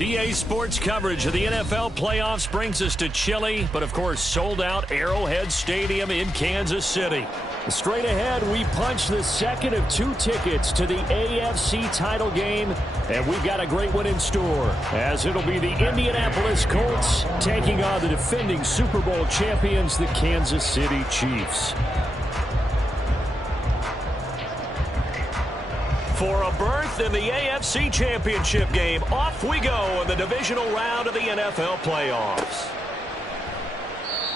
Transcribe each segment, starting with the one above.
EA Sports coverage of the NFL playoffs brings us to chilly, but of course sold-out Arrowhead Stadium in Kansas City. Straight ahead, we punch the second of 2 tickets to the AFC title game, and we've got a great one in store, as it'll be the Indianapolis Colts taking on the defending Super Bowl champions, the Kansas City Chiefs. For a berth in the AFC Championship game, off we go in the divisional round of the NFL playoffs.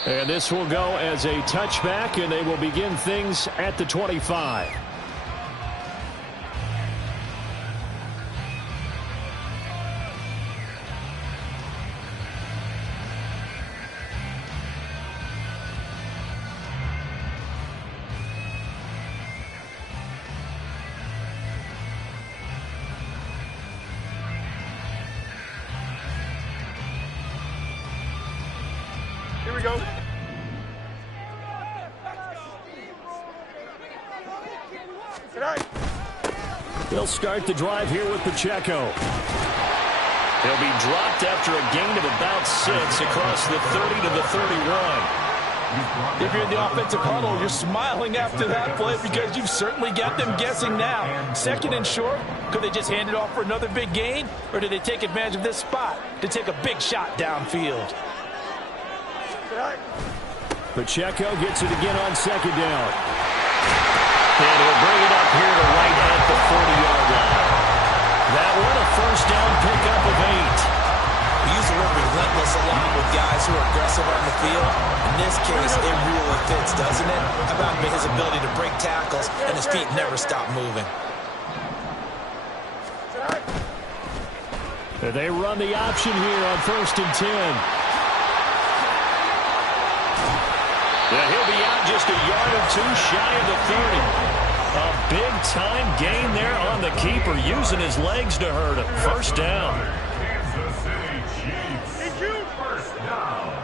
And this will go as a touchback, and they will begin things at the 25. Here we go. They'll start the drive here with Pacheco. He'll be dropped after a gain of about 6 across the 30 to the 31. If you're in the offensive huddle, you're smiling after that play because you've certainly got them guessing now. Second and short, could they just hand it off for another big gain? Or did they take advantage of this spot to take a big shot downfield? Pacheco gets it again on second down. And he'll bring it up here to right at the 40-yard line. That one a first down pickup of 8. We use the word relentless a lot with guys who are aggressive on the field. In this case, it really fits, doesn't it? How about his ability to break tackles and his feet never stop moving? They run the option here on 1st and 10. Yeah, he'll be out just a yard or 2 shy of the 30. A big-time gain there on the keeper, using his legs to hurt him. First down. Kansas City Chiefs. First down.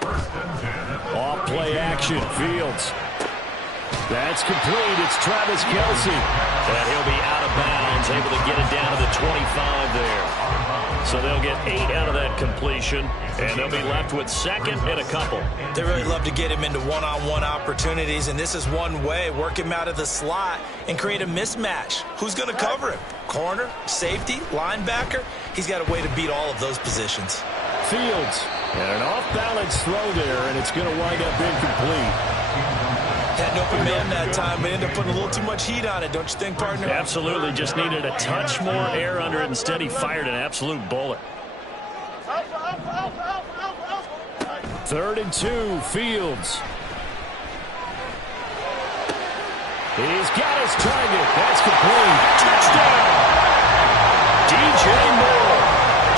1st and 10. Off play action, Fields. That's complete. It's Travis Kelce. And he'll be out of bounds, able to get it down to the 25 there. So they'll get 8 out of that completion, and they'll be left with 2nd and a couple. They really love to get him into one-on-one opportunities, and this is one way. Work him out of the slot and create a mismatch. Who's going to cover him? Corner, safety, linebacker? He's got a way to beat all of those positions. Fields, and an off-balance throw there, and it's going to wind up incomplete. Had an open man that time, but ended up putting a little too much heat on it, don't you think, partner? Absolutely. Just needed a touch more air under it. Instead, he fired an absolute bullet. 3rd and 2, Fields. He's got his target. That's complete. Touchdown! DJ Moore,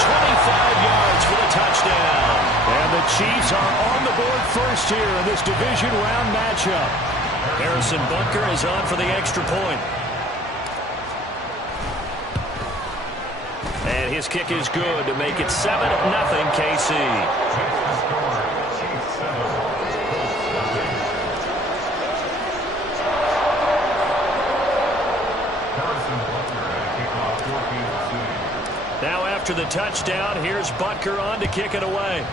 25 yards for the touchdown. And the Chiefs are on the board first here in this division round matchup. Harrison Butker is on for the extra point. And his kick is good to make it 7-0 KC. Now after the touchdown, here's Butker on to kick it away.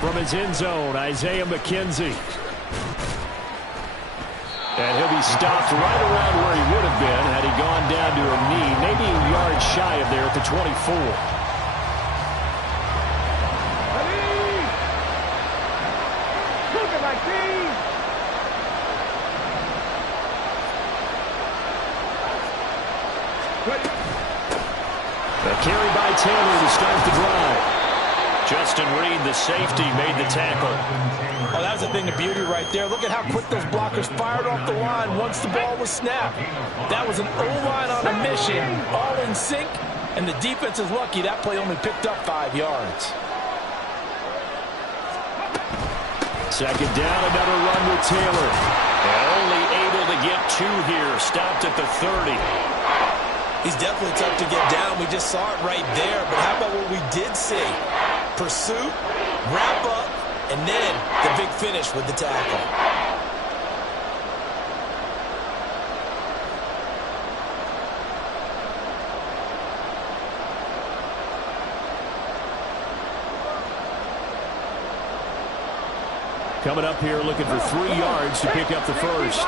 From his end zone, Isaiah McKenzie. And he'll be stopped right around where he would have been had he gone down to a knee, maybe a yard shy of there at the 24. A carry by Taylor to start the drive. Justin Reed, the safety, made the tackle. Oh, that was a thing of beauty right there. Look at how quick those blockers fired off the line once the ball was snapped. That was an O-line on a mission, all in sync, and the defense is lucky that play only picked up 5 yards. 2nd down, another run with Taylor. And only able to get 2 here, stopped at the 30. He's definitely tough to get down. We just saw it right there. But how about what we did see? Pursuit, wrap up, and then the big finish with the tackle. Coming up here looking for 3 yards to pick up the first.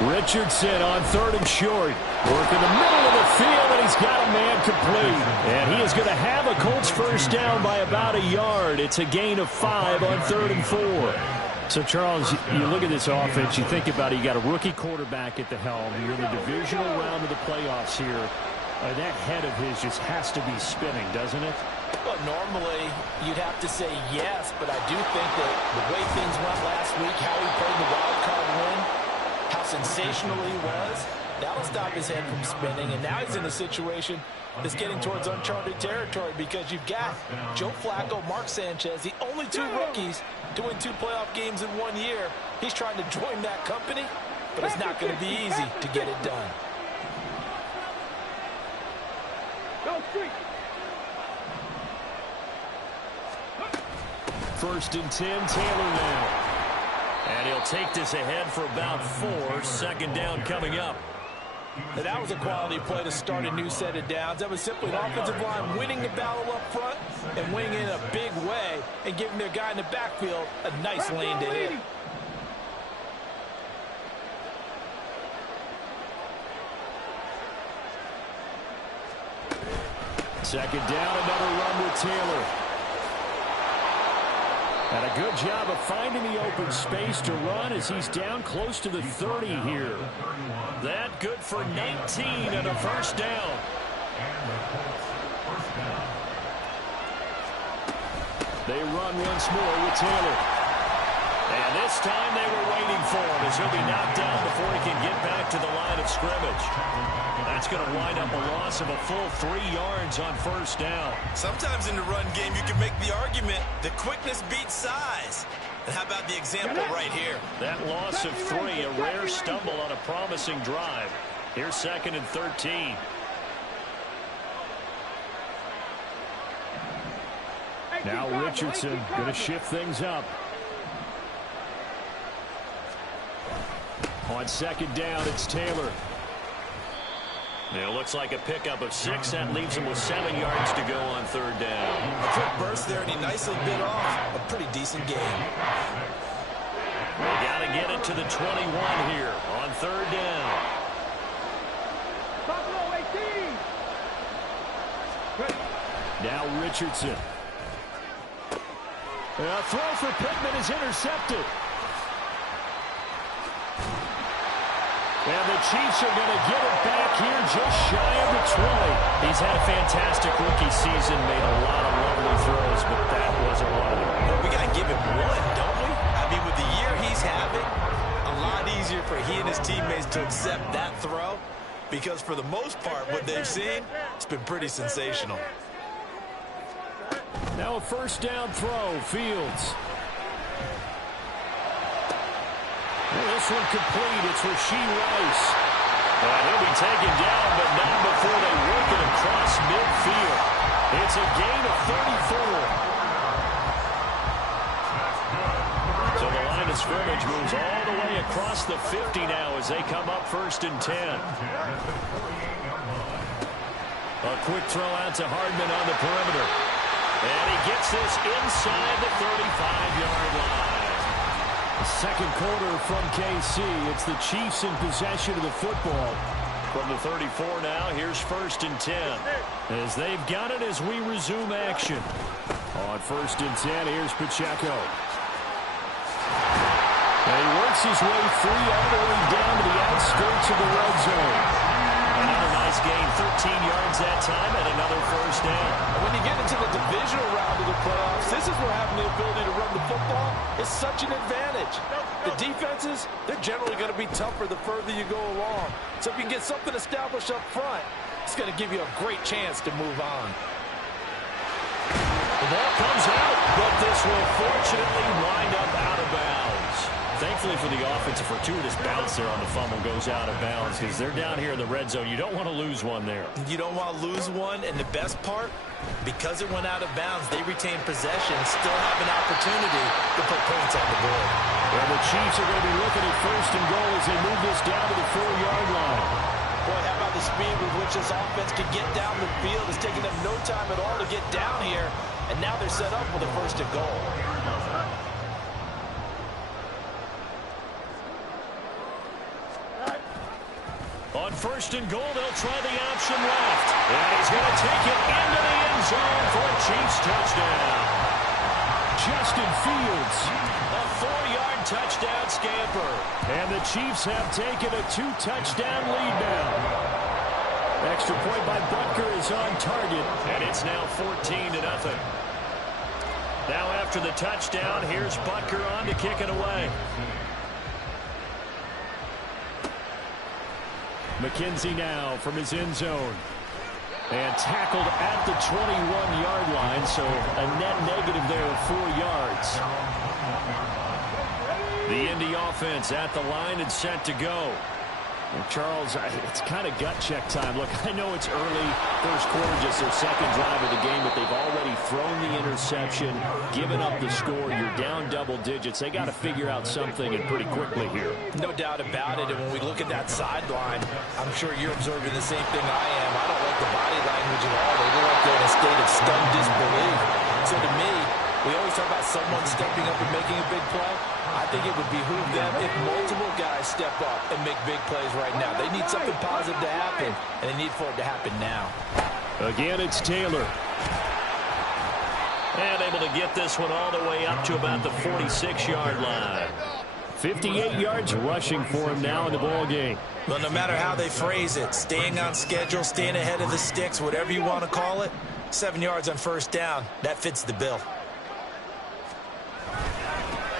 Richardson on 3rd and short. Working the middle of the field, and he's got a man complete. And he is going to have a Colts first down by about a yard. It's a gain of 5 on 3rd and 4. So, Charles, you look at this offense, you think about it, you got a rookie quarterback at the helm. You're in the divisional round of the playoffs here. That head of his just has to be spinning, doesn't it? Well, normally you'd have to say yes, but I do think that the way things went last week, how he played the wild card win, how sensational he was, that'll stop his head from spinning. And now he's in a situation that's getting towards uncharted territory because you've got Joe Flacco, Mark Sanchez, the only 2 rookies to win 2 playoff games in 1 year. He's trying to join that company, but it's not going to be easy to get it done. First and 10, Taylor now. And he'll take this ahead for about 4. 2nd down coming up. And that was a quality play to start a new set of downs. That was simply an offensive line winning the battle up front and winning in a big way and giving their guy in the backfield a nice lane to hit. Second down, another run with Taylor. And a good job of finding the open space to run as he's down close to the 30 here. That good for 19 and a first down. They run once more with Taylor. And this time they were waiting for him as he'll be knocked down before he can get back to the line of scrimmage. That's going to wind up a loss of a full 3 yards on first down. Sometimes in the run game, you can make the argument that quickness beats size. And how about the example right here? That loss of 3, a rare stumble on a promising drive. Here's 2nd and 13. Now Richardson going to shift things up. On 2nd down, it's Taylor. It looks like a pickup of 6. That leaves him with 7 yards to go on 3rd down. A quick burst there, and he nicely bit off a pretty decent game. They got to get it to the 21 here on 3rd down. Now Richardson. A throw for Pittman is intercepted. And the Chiefs are going to get it back here just shy of the 20. He's had a fantastic rookie season, made a lot of lovely throws, but that wasn't one of them. Well, we got to give him one, don't we? I mean, with the year he's having, a lot easier for he and his teammates to accept that throw because for the most part, what they've seen, it's been pretty sensational. Now a first down throw, Fields. This one complete. It's Rashee Rice. And he'll be taken down, but not before they work it across midfield. It's a gain of 34. So the line of scrimmage moves all the way across the 50 now as they come up 1st and 10. A quick throw out to Hardman on the perimeter. And he gets this inside the 35-yard line. Second quarter from KC. It's the Chiefs in possession of the football. From the 34 now, here's 1st and 10. As they've got it as we resume action. On 1st and 10, here's Pacheco. And he works his way free all the way down to the outskirts of the red zone. Another nice gain, 13 yards that time, and another first down. And when you get into the divisional round of the playoffs, this is where having the ability to run the football is such an advantage. The defenses, they're generally going to be tougher the further you go along. So if you can get something established up front, it's going to give you a great chance to move on. The ball comes out, but this will fortunately wind up out of bounds. Thankfully for the offense, a fortuitous bounce there on the fumble goes out of bounds because they're down here in the red zone. You don't want to lose one there. You don't want to lose one, and the best part, because it went out of bounds, they retain possession, still have an opportunity to put points on the board. Well, the Chiefs are going to be looking at 1st and goal as they move this down to the 4-yard line. Boy, how about the speed with which this offense can get down the field? It's taking them no time at all to get down here. And now they're set up with a first and goal. On first and goal, they'll try the option left. And he's going to take it into the end zone for a Chiefs touchdown. Justin Fields, a 4-yard touchdown scamper. And the Chiefs have taken a 2-touchdown lead now. Extra point by Butker is on target, and it's now 14-0. Now after the touchdown, here's Butker on to kick it away. McKenzie now from his end zone. And tackled at the 21-yard line, so a net negative there of 4 yards. The Indy offense at the line and set to go. Well, Charles, it's kind of gut check time. Look, I know it's early, first quarter, just their second drive of the game, but they've already thrown the interception, given up the score. You're down double digits. They got to figure out something, and pretty quickly here. No doubt about it. And when we look at that sideline, I'm sure you're observing the same thing I am. I don't like the body language at all. They look like they're in a state of stunned disbelief. So to me, we always talk about someone stepping up and making a big play. I think it would behoove them if multiple guys step up and make big plays right now. They need something positive to happen, and they need for it to happen now. Again, it's Taylor. And able to get this one all the way up to about the 46-yard line. 58 yards rushing for him now in the ball game. Well, no matter how they phrase it, staying on schedule, staying ahead of the sticks, whatever you want to call it, 7 yards on first down, that fits the bill.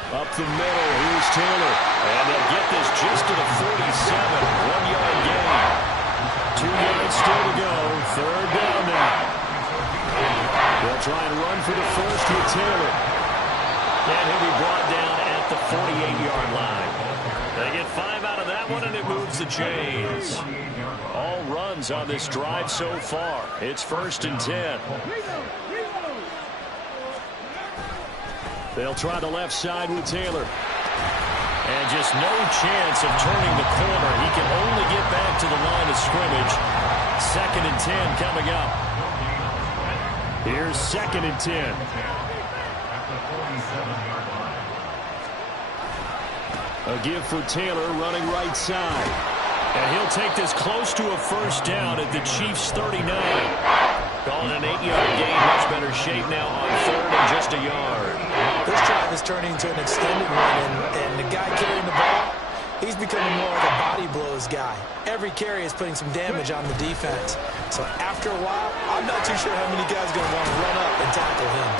Up the middle, here's Taylor. And they'll get this just to the 47. 1-yard gain. 2 yards still to go. Third down now. They'll try and run for the first with Taylor. And he'll be brought down at the 48-yard line. They get 5 out of that one, and it moves the chains. All runs on this drive so far. It's 1st and 10. They'll try the left side with Taylor. And just no chance of turning the corner. He can only get back to the line of scrimmage. 2nd and 10 coming up. Here's 2nd and 10. A give for Taylor running right side. And he'll take this close to a first down at the Chiefs' 39. Calling an 8-yard gain. Much better shape now on 3rd and just a yard. This drive is turning into an extended one, and the guy carrying the ball, he's becoming more like a body blows guy. Every carry is putting some damage on the defense. So after a while, I'm not too sure how many guys are going to want to run up and tackle him.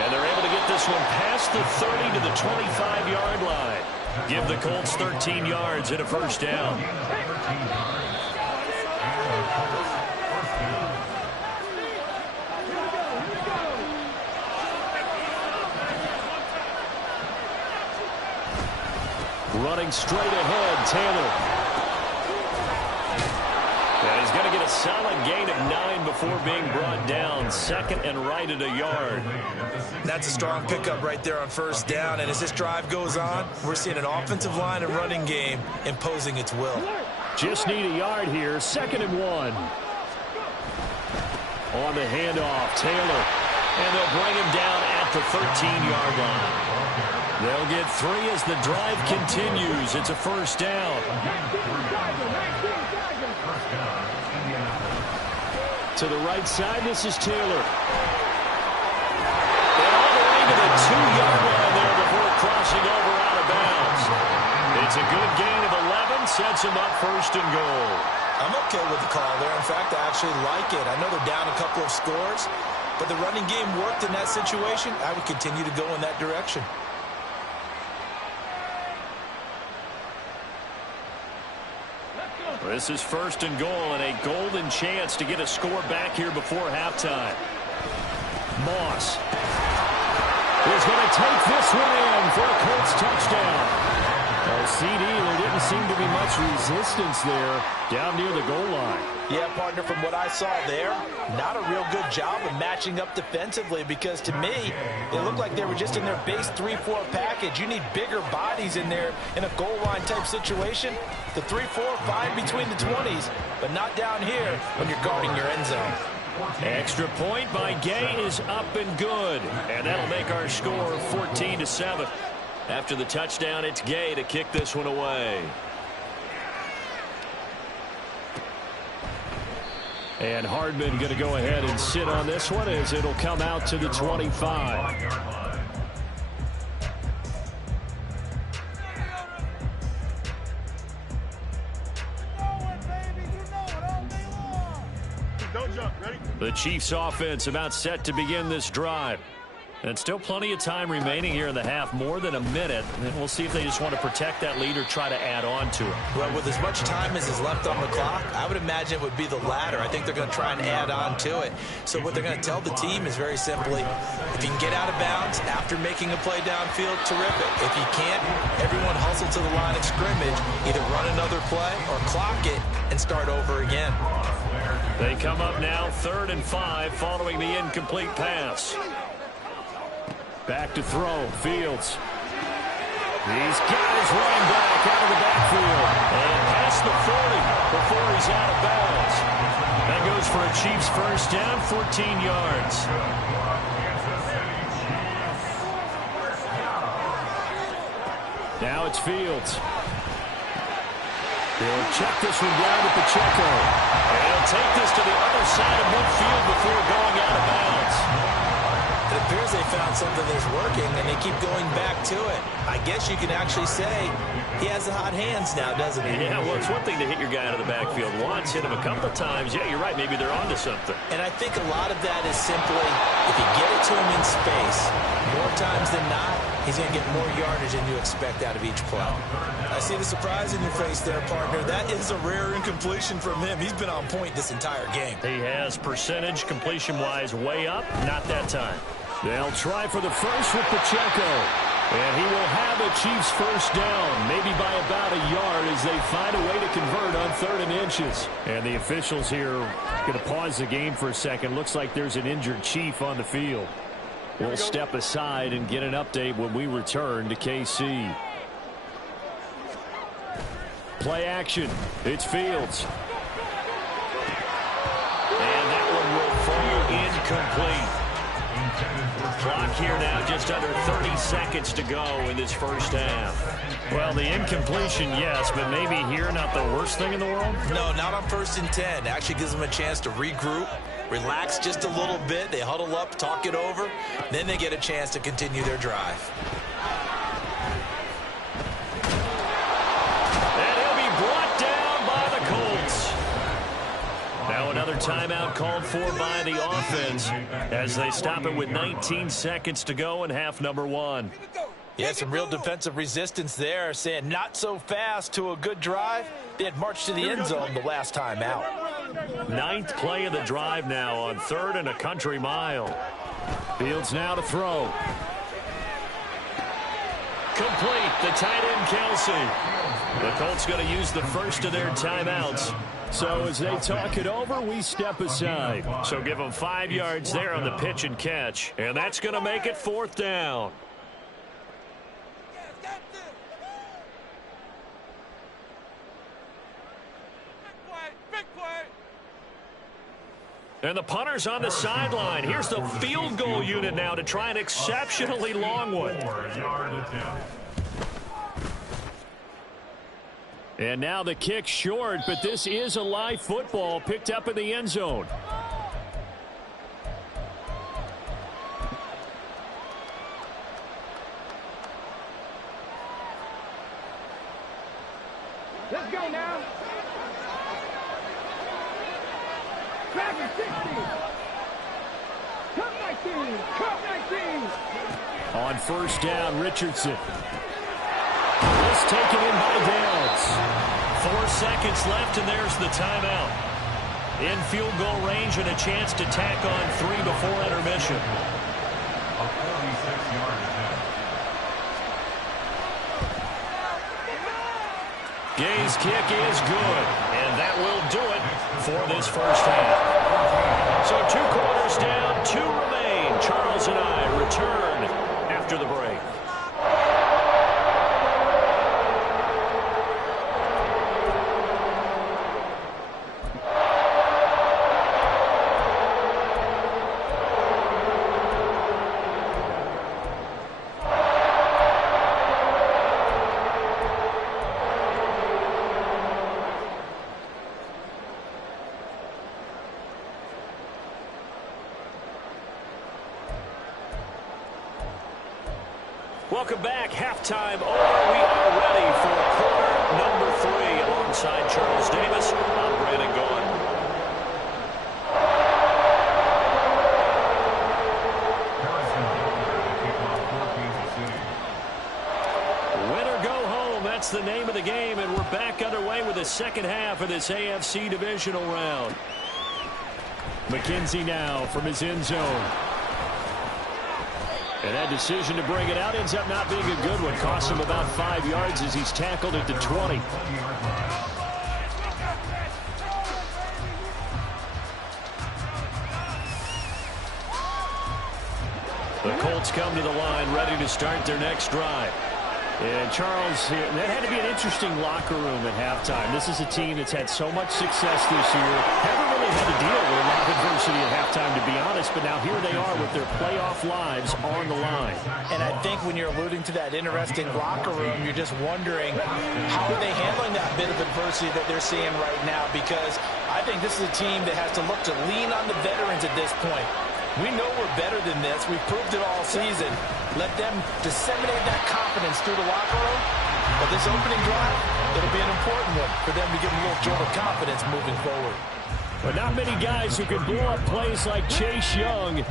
And they're able to get this one past the 30 to the 25-yard line. Give the Colts 13 yards and a first down. Running straight ahead, Taylor. And he's going to get a solid gain of 9 before being brought down. 2nd and right at a yard. That's a strong pickup right there on first down. And as this drive goes on, we're seeing an offensive line and running game imposing its will. Just need a yard here. 2nd and 1. On the handoff, Taylor. And they'll bring him down at the 13-yard line. They'll get 3 as the drive continues. It's a first down. To the right side, this is Taylor. And all the way to the 2-yard line there before crossing over out of bounds. It's a good gain of 11, sets him up 1st and goal. I'm okay with the call there. In fact, I actually like it. I know they're down a couple of scores, but the running game worked in that situation. I would continue to go in that direction. This is 1st and goal and a golden chance to get a score back here before halftime. Moss is going to take this one in for a Colts touchdown. CD, there didn't seem to be much resistance there down near the goal line. Yeah, partner, from what I saw there, not a real good job of matching up defensively, because to me, it looked like they were just in their base 3-4 package. You need bigger bodies in there in a goal line type situation. The 3-4, fine between the 20s, but not down here when you're guarding your end zone. Extra point by Gay is up and good, and that'll make our score 14-7. After the touchdown, it's Gay to kick this one away. And Hardman going to go ahead and sit on this one as it'll come out to the 25. The Chiefs offense about set to begin this drive. And still plenty of time remaining here in the half, more than a minute. And we'll see if they just want to protect that lead or try to add on to it. Well, with as much time as is left on the clock, I would imagine it would be the latter. I think they're going to try and add on to it. So what they're going to tell the team is very simply, if you can get out of bounds after making a play downfield, terrific. If you can't, everyone hustle to the line of scrimmage, either run another play or clock it and start over again. They come up now 3rd and 5 following the incomplete pass. Back to throw, Fields. He's got his running back out of the backfield. And past the 40 before he's out of bounds. That goes for a Chiefs first down, 14 yards. Now it's Fields. He'll check this one down to Pacheco. And he'll take this to the other side of midfield before going out of bounds. It appears they found something that's working, and they keep going back to it. I guess you can actually say he has the hot hands now, doesn't he? Yeah, well, it's one thing to hit your guy out of the backfield once, hit him a couple of times. Yeah, you're right. Maybe they're onto something. And I think a lot of that is simply, if you get it to him in space, more times than not, he's going to get more yardage than you expect out of each play. I see the surprise in your face there, partner. That is a rare incompletion from him. He's been on point this entire game. He has percentage completion-wise way up. Not that time. They'll try for the first with Pacheco. And he will have a Chiefs first down, maybe by about a yard as they find a way to convert on 3rd and inches. And the officials here going to pause the game for a second. Looks like there's an injured Chief on the field. We'll step aside and get an update when we return to KC. Play action. It's Fields. And that one will fall incomplete. Clock here now, just under 30 seconds to go in this first half. Well, the incompletion, yes, but maybe here not the worst thing in the world? No, not on 1st and 10. Actually gives them a chance to regroup, relax just a little bit. They huddle up, talk it over. Then they get a chance to continue their drive. And he'll be brought down by the Colts. Now another timeout called for by the offense as they stop it with 19 seconds to go in half number 1. Yeah, some real defensive resistance there, saying not so fast to a good drive. They had marched to the end zone the last time out. 9th play of the drive now on 3rd and a country mile. Fields now to throw. Complete, the tight end Kelsey. The Colts going to use the first of their timeouts. So as they talk it over, we step aside. So give them 5 yards there on the pitch and catch. And that's going to make it 4th down. And the punter's on the sideline. Here's the field goal unit now to try an exceptionally long one. And now the kick short, but this is a live football picked up in the end zone. Let's go now. Traffic 60. Cup 19. Cup 19. On first down, Richardson. This taken in by Downs. 4 seconds left, and there's the timeout. In field goal range and a chance to tack on 3 before intermission. A 46-yard attempt. Gay's kick is good, and that will do it for this first half. So 2 quarters down, 2 remain. Charles and I return after the break. Welcome back. Halftime over. We are ready for quarter number 3. Alongside Charles Davis, I'm Brandon Gaughan. Win or go home. That's the name of the game, and we're back underway with the second half of this AFC divisional round. McKenzie now from his end zone. And that decision to bring it out ends up not being a good one. Costs him about 5 yards as he's tackled at the 20. The Colts come to the line ready to start their next drive. And Charles, that had to be an interesting locker room at halftime. This is a team that's had so much success this year. Haven't really had to deal with a lot of adversity at halftime, to be honest. But now here they are with their playoff lives on the line. And I think when you're alluding to that interesting locker room, you're just wondering how are they handling that bit of adversity that they're seeing right now? Because I think this is a team that has to look to lean on the veterans at this point. We know we're better than this. We've proved it all season. Let them disseminate that confidence through the locker room. But this opening drive, it'll be an important one for them to give them a little jolt of confidence moving forward. But not many guys who can blow up plays like Chase Young.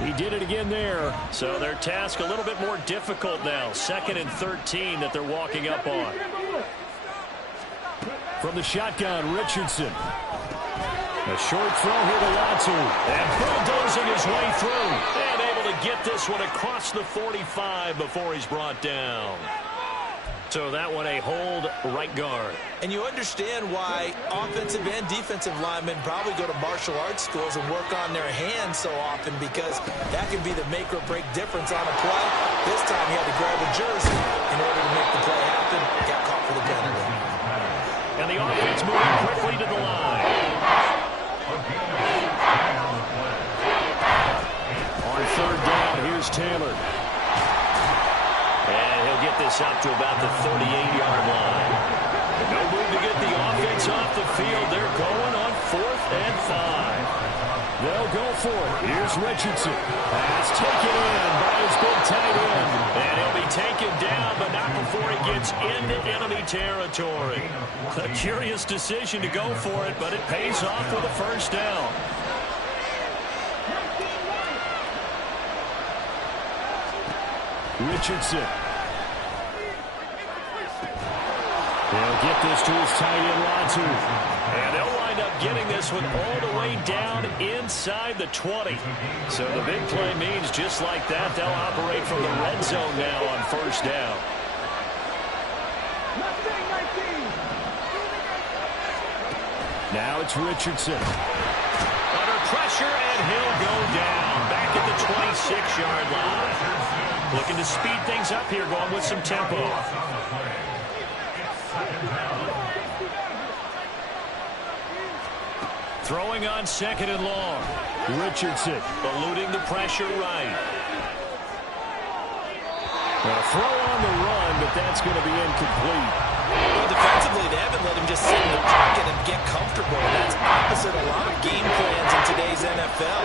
He did it again there. So their task a little bit more difficult now. 2nd and 13 that they're walking up on. From the shotgun, Richardson. A short throw here to Latu. And bulldozing his way through. And able to get this one across the 45 before he's brought down. So that one a hold right guard. And you understand why offensive and defensive linemen probably go to martial arts schools and work on their hands so often, because that can be the make or break difference on a play. This time he had to grab a jersey in order to make the play happen. Got caught for the penalty. And the offense moving quickly to the line. On 3rd down, here's Taylor. And he'll get this up to about the 38-yard line. No move to get the offense off the field. They're going on 4th and 5. They'll go for it. Here's Richardson. Pass taken in by his big tight end. And he'll be taken down, but not before he gets into enemy territory. A curious decision to go for it, but it pays off with a first down. Richardson. He'll get this to his tight end, Latu. And they'll wind up getting this one all the way down inside the 20. So the big play means just like that, they'll operate from the red zone now on 1st down. Now it's Richardson. Under pressure, and he'll go down. Back at the 26-yard line. Looking to speed things up here, going with some tempo. Throwing on 2nd and long. Richardson eluding the pressure right. A throw on the run, but that's going to be incomplete. Well, defensively, they haven't let him just sit in the pocket and get comfortable. That's opposite a lot of game plans in today's NFL.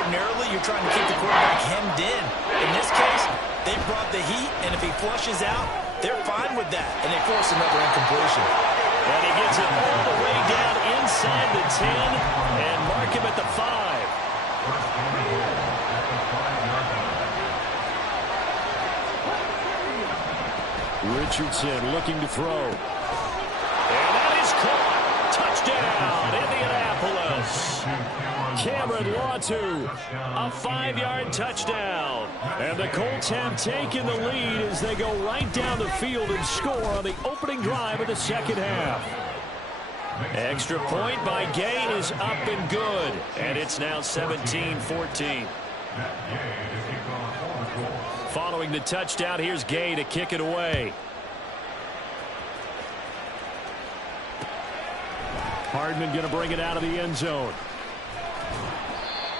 Ordinarily, you're trying to keep the quarterback hemmed in. In this case, they brought the heat, and if he flushes out, they're fine with that, and they force another incompletion. And he gets it all the way down inside the 10 and mark him at the 5. Richardson looking to throw. And that is caught. Touchdown, Indianapolis. Cameron Latu. A 5-yard touchdown. And the Colts have taken the lead as they go right down the field and score on the opening drive of the second half. Extra point by Gay is up and good. And it's now 17-14. Following the touchdown, here's Gay to kick it away. Hardman going to bring it out of the end zone.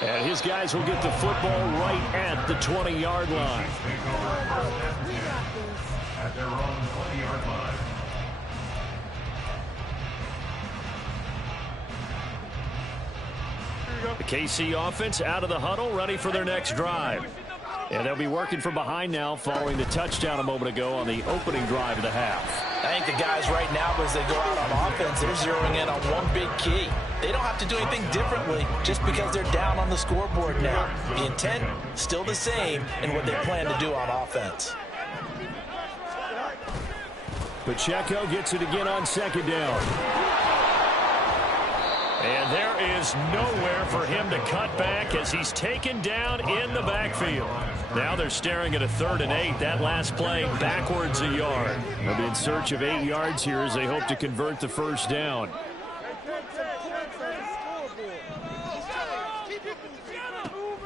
And his guys will get the football right at the 20-yard line. At their own 20-yard line. The KC offense out of the huddle, ready for their next drive. And they'll be working from behind now following the touchdown a moment ago on the opening drive of the half. I think the guys right now, as they go out on offense, they're zeroing in on one big key. They don't have to do anything differently just because they're down on the scoreboard now. The intent, still the same in what they plan to do on offense. Pacheco gets it again on second down. And there is nowhere for him to cut back as he's taken down in the backfield. Now they're staring at a 3rd and 8. That last play backwards a yard. They'll be in search of 8 yards here as they hope to convert the first down.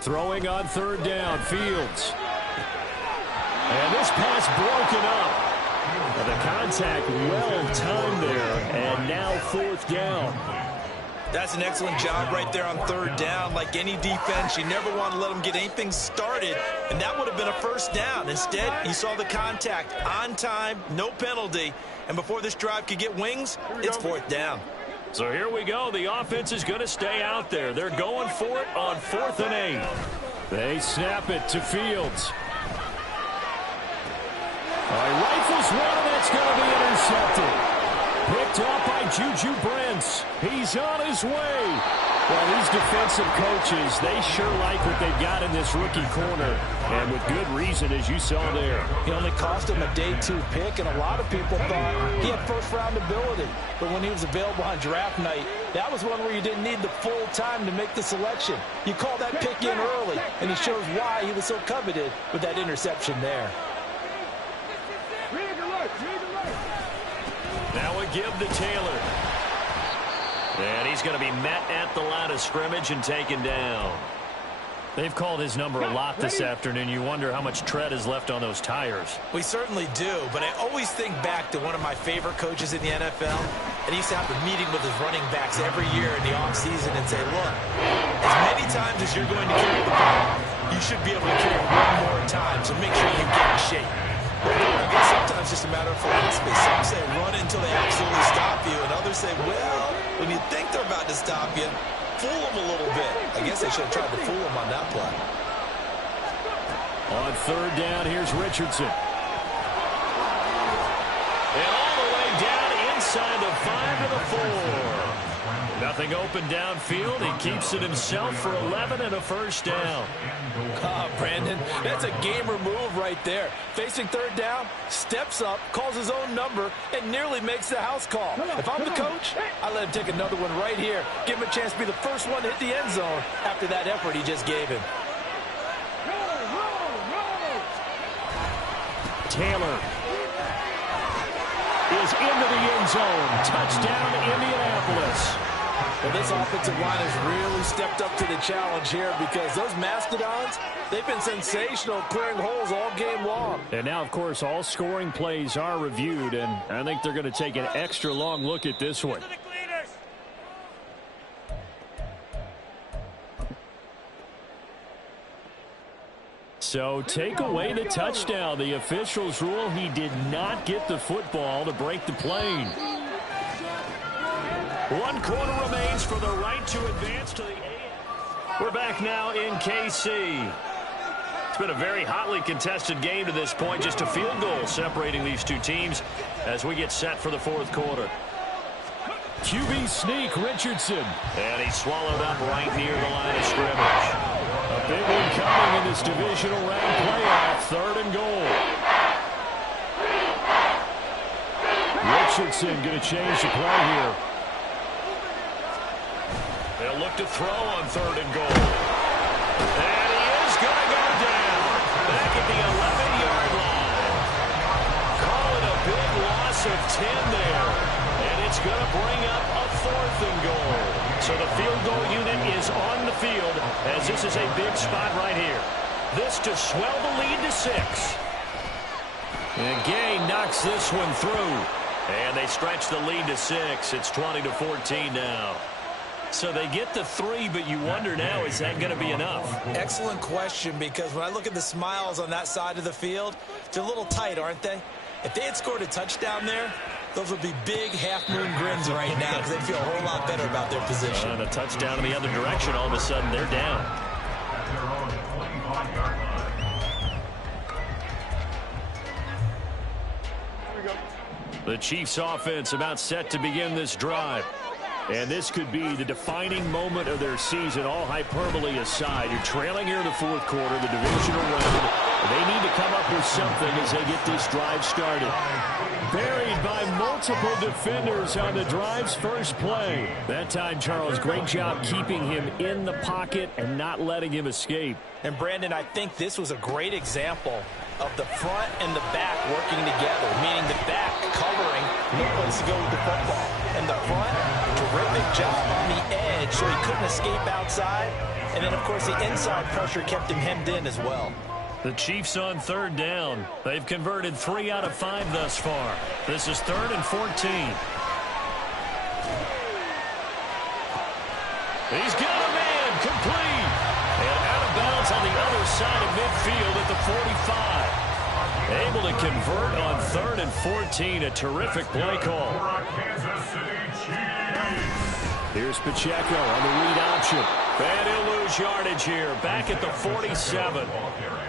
Throwing on 3rd down, Fields. And this pass broken up. The contact well timed there, and now 4th down. That's an excellent job right there on 3rd down. Like any defense, you never want to let them get anything started, and that would have been a first down. Instead, you saw the contact on time, no penalty, and before this drive could get wings, it's 4th down. So here we go. The offense is going to stay out there. They're going for it on 4th and 8. They snap it to Fields. Rifles one, and it's going to be intercepted. Picked up by Juju Brents. He's on his way. Well, these defensive coaches, they sure like what they've got in this rookie corner. And with good reason, as you saw there. He only cost him a day 2 pick, and a lot of people thought he had first-round ability. But when he was available on draft night, that was one where you didn't need the full time to make the selection. You call that pick in early, and he shows why he was so coveted with that interception there. Now a give to Taylor. And he's going to be met at the line of scrimmage and taken down. They've called his number a lot this afternoon. You wonder how much tread is left on those tires. We certainly do, but I always think back to one of my favorite coaches in the NFL, and he used to have a meeting with his running backs every year in the offseason and say, look, as many times as you're going to carry the ball, you should be able to carry it one more time, so make sure you get in shape. I guess sometimes it's just a matter of philosophy. Some say run until they absolutely stop you, and others say, well, when you think they're about to stop you, fool them a little bit. I guess they should have tried to fool them on that play. On 3rd down, here's Richardson. And all the way down inside the 5 to the 4. Nothing open downfield. He keeps it himself for 11 and a first down. Brandon, that's a gamer move right there. Facing 3rd down, steps up, calls his own number, and nearly makes the house call. If I'm the coach, I let him take another one right here. Give him a chance to be the first one to hit the end zone after that effort he just gave him. Taylor is into the end zone. Touchdown, Indianapolis. Well, this offensive line has really stepped up to the challenge here because those Mastodons, they've been sensational clearing holes all game long. And now, of course, all scoring plays are reviewed, and I think they're going to take an extra long look at this one. So take away the touchdown. The officials rule he did not get the football to break the plane. 1 quarter remains for the right to advance to the AFC. We're back now in KC. It's been a very hotly contested game to this point. Just a field goal separating these two teams as we get set for the 4th quarter. QB sneak, Richardson. And he swallowed up right near the line of scrimmage. A big one coming in this divisional round playoff. 3rd and goal. Richardson going to change the play here. They'll look look to throw on 3rd and goal. And he is going to go down. Back at the 11-yard line. Call it a big loss of 10 there. And it's going to bring up a 4th and goal. So the field goal unit is on the field as this is a big spot right here. This to swell the lead to 6. And Gay knocks this one through. And they stretch the lead to 6. It's 20-14 now. So they get the 3, but you wonder now, is that going to be enough? Excellent question, because when I look at the smiles on that side of the field, they're a little tight, aren't they? If they had scored a touchdown there, those would be big half-moon grins right now because they feel a whole lot better about their position. And a touchdown in the other direction, all of a sudden they're down. The Chiefs offense about set to begin this drive. And this could be the defining moment of their season, all hyperbole aside. You're trailing here in the 4th quarter, the divisional round. They need to come up with something as they get this drive started. Buried by multiple defenders on the drive's first play. That time, Charles, great job keeping him in the pocket and not letting him escape. And, Brandon, I think this was a great example of the front and the back working together, meaning the back covering, no place to go with the football. And the front, terrific job on the edge so he couldn't escape outside. And then, of course, the inside pressure kept him hemmed in as well. The Chiefs on 3rd down. They've converted 3 out of 5 thus far. This is 3rd and 14. He's got a man complete. And out of bounds on the other side of midfield at the 45. Able to convert on 3rd and 14. A terrific play call. Here's Pacheco on the read option. And he'll lose yardage here. Back at the 47.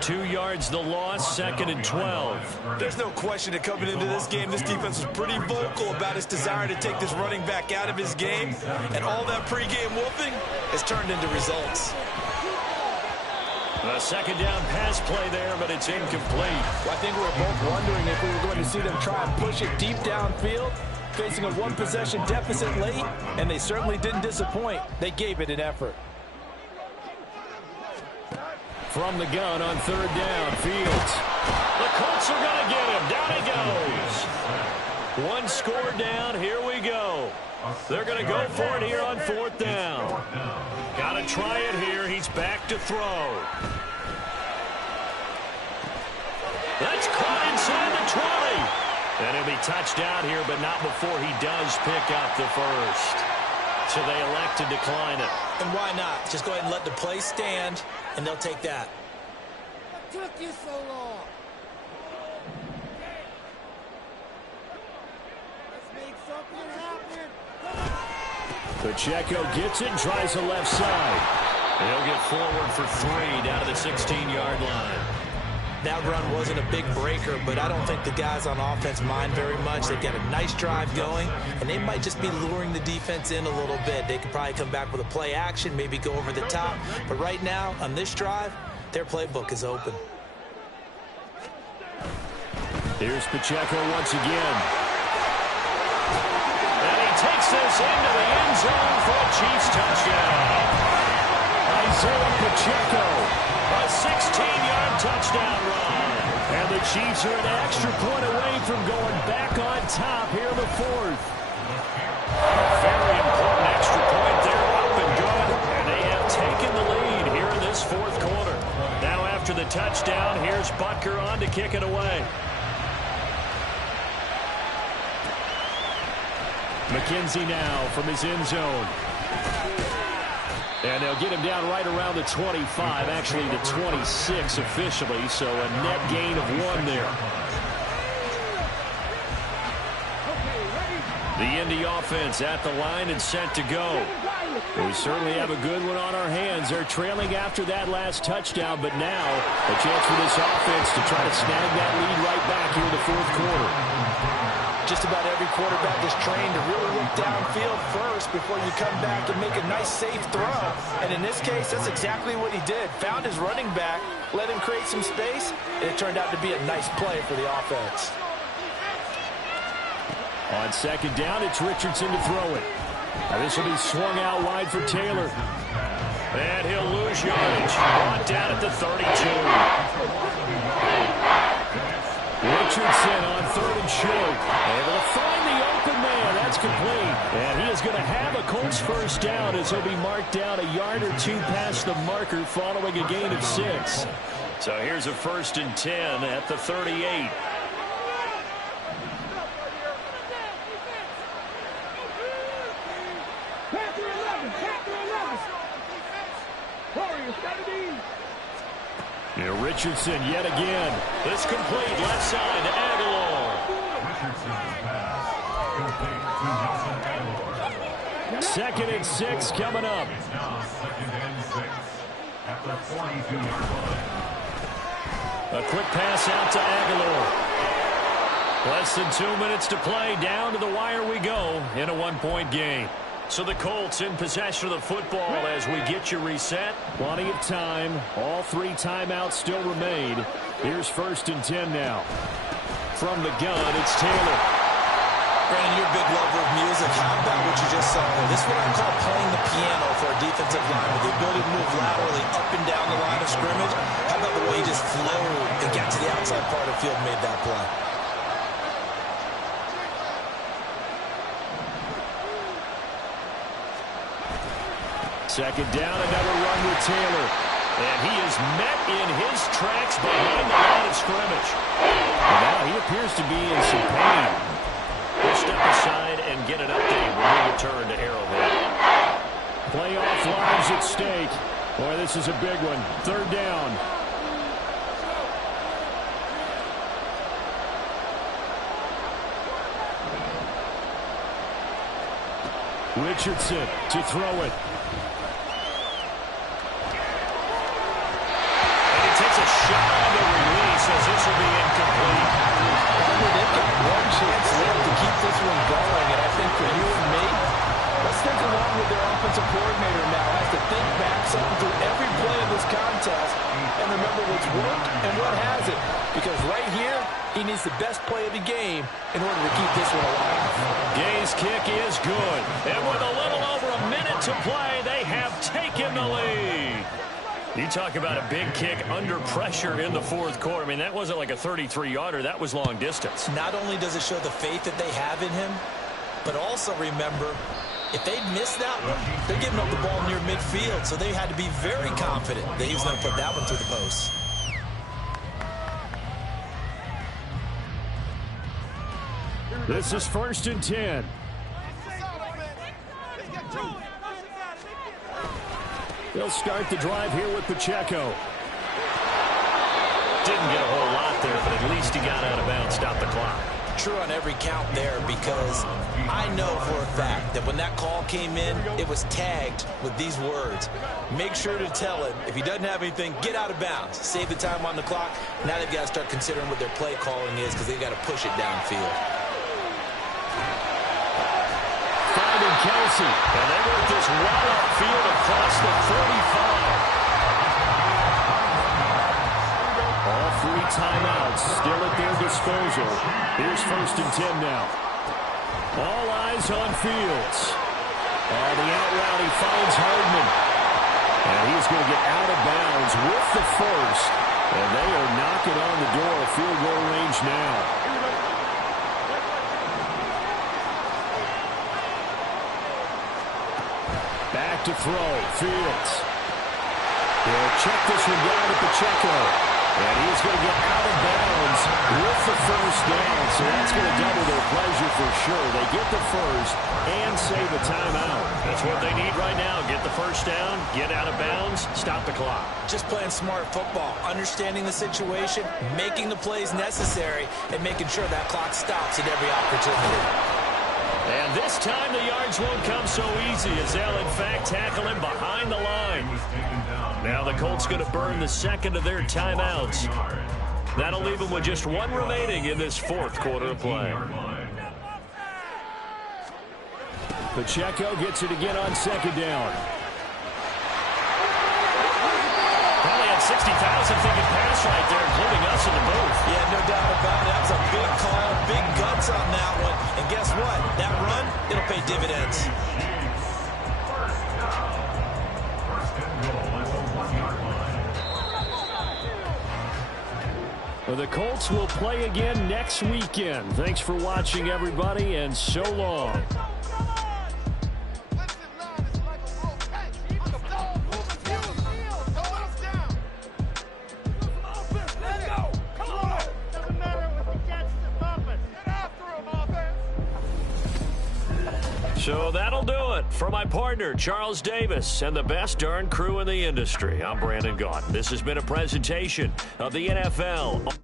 2 yards the loss, 2nd and 12. There's no question that coming into this game, this defense was pretty vocal about its desire to take this running back out of his game. And all that pregame whooping has turned into results. A 2nd down pass play there, but it's incomplete. Well, I think we were both wondering if we were going to see them try and push it deep downfield, facing a 1-possession deficit late, and they certainly didn't disappoint. They gave it an effort. From the gun on 3rd down, Fields. The Colts are going to get him. Down he goes. 1 score down. Here we go. They're going to go for it here on 4th down. Got to try it here. He's back to throw. That's caught inside the 20. And he'll be touched out here, but not before he does pick up the first. So they elect to decline it. And why not? Just go ahead and let the play stand, and they'll take that. What took you so long? Let's make something happen. Pacheco gets it and tries the left side. He'll get forward for 3 down to the 16-yard line. That run wasn't a big breaker, but I don't think the guys on offense mind very much. They've got a nice drive going, and they might just be luring the defense in a little bit. They could probably come back with a play action, maybe go over the top. But right now, on this drive, their playbook is open. Here's Pacheco once again. And he takes this into the end zone for a Chiefs touchdown. Isaiah Pacheco. A 16-yard touchdown run. And the Chiefs are an extra point away from going back on top here in the 4th. Very important extra point there, up and good. And they have taken the lead here in this 4th quarter. Now after the touchdown, here's Butker on to kick it away. McKenzie now from his end zone. And they'll get him down right around the 25, actually the 26 officially, so a net gain of 1 there. The Indy offense at the line and set to go. We certainly have a good one on our hands. They're trailing after that last touchdown, but now a chance for this offense to try to snag that lead right back here in the 4th quarter. Just about every quarterback is trained to really look downfield first before you come back and make a nice, safe throw. And in this case, that's exactly what he did. Found his running back, let him create some space, and it turned out to be a nice play for the offense. On 2nd down, it's Richardson to throw it. This will be swung out wide for Taylor. And he'll lose yardage. Brought down at the 32. Richardson on 3rd and short. Able to find the open man. That's complete. And he is going to have a Colts first down as he'll be marked down a yard or two past the marker following a gain of 6. So here's a 1st and 10 at the 38. Here Richardson yet again. This complete left side to Aguilar. 2nd and 6 coming up. A quick pass out to Aguilar. Less than 2 minutes to play. Down to the wire we go in a 1-point game. So the Colts in possession of the football as we get you reset. Plenty of time. All 3 timeouts still remain. Here's 1st and 10 now. From the gun, it's Taylor. Brandon, you're a big lover of music. How about what you just saw there? This is what I call playing the piano for a defensive line, with the ability to move laterally up and down the line of scrimmage. How about the way he just flowed and got to the outside part of the field and made that play? Second down, another run with Taylor. And he is met in his tracks behind the line of scrimmage. And now he appears to be in some pain. We'll step aside and get an update when we return to Arrowhead. Playoff lives at stake. Boy, this is a big one. 3rd down. Richardson to throw it. A shot on the release as this will be incomplete. They've got one chance left to keep this one going, and I think for you and me, let's think along with their offensive coordinator now. Has to think back something through every play of this contest and remember what's worked and what hasn't. Because right here, he needs the best play of the game in order to keep this one alive. Gay's kick is good. And with a little over a minute to play, they have taken the lead. You talk about a big kick under pressure in the 4th quarter. I mean, that wasn't like a 33-yarder. That was long distance. Not only does it show the faith that they have in him, but also remember, if they'd missed that one, they're giving up the ball near midfield. So they had to be very confident that he was going to put that one through the post. This is 1st and 10. They'll start the drive here with Pacheco. Didn't get a whole lot there, but at least he got out of bounds, stopped the clock. True on every count there, because I know for a fact that when that call came in, it was tagged with these words. Make sure to tell him, if he doesn't have anything, get out of bounds. Save the time on the clock. Now they've got to start considering what their play calling is, because they've got to push it downfield. Finding Kelsey, and they work this right upfield across the 35. All 3 timeouts still at their disposal. Here's 1st and 10 now. All eyes on Fields. The out route, he finds Hardman. And he's going to get out of bounds with the first. And they are knocking on the door of field goal range now. Back to throw. Fields. He'll check this one down to Pacheco. And he's going to get out of bounds with the first down. So that's going to double their pleasure for sure. They get the first and save a timeout. That's what they need right now. Get the first down, get out of bounds, stop the clock. Just playing smart football, understanding the situation, making the plays necessary, and making sure that clock stops at every opportunity. And this time the yards won't come so easy as they'll, in fact, tackle him behind the line. Now the Colts going to burn the second of their timeouts. That'll leave them with just one remaining in this 4th quarter of play. Pacheco gets it again on 2nd down. Probably had 60,000 thinking pass right there, including us in the booth. Yeah, no doubt about it. That was a big call, big guts on that one. And guess what? That run, it'll pay dividends. The Colts will play again next weekend. Thanks for watching, everybody, and so long. So that'll do it. For my partner, Charles Davis, and the best darn crew in the industry, I'm Brandon Gaudin. This has been a presentation of the NFL.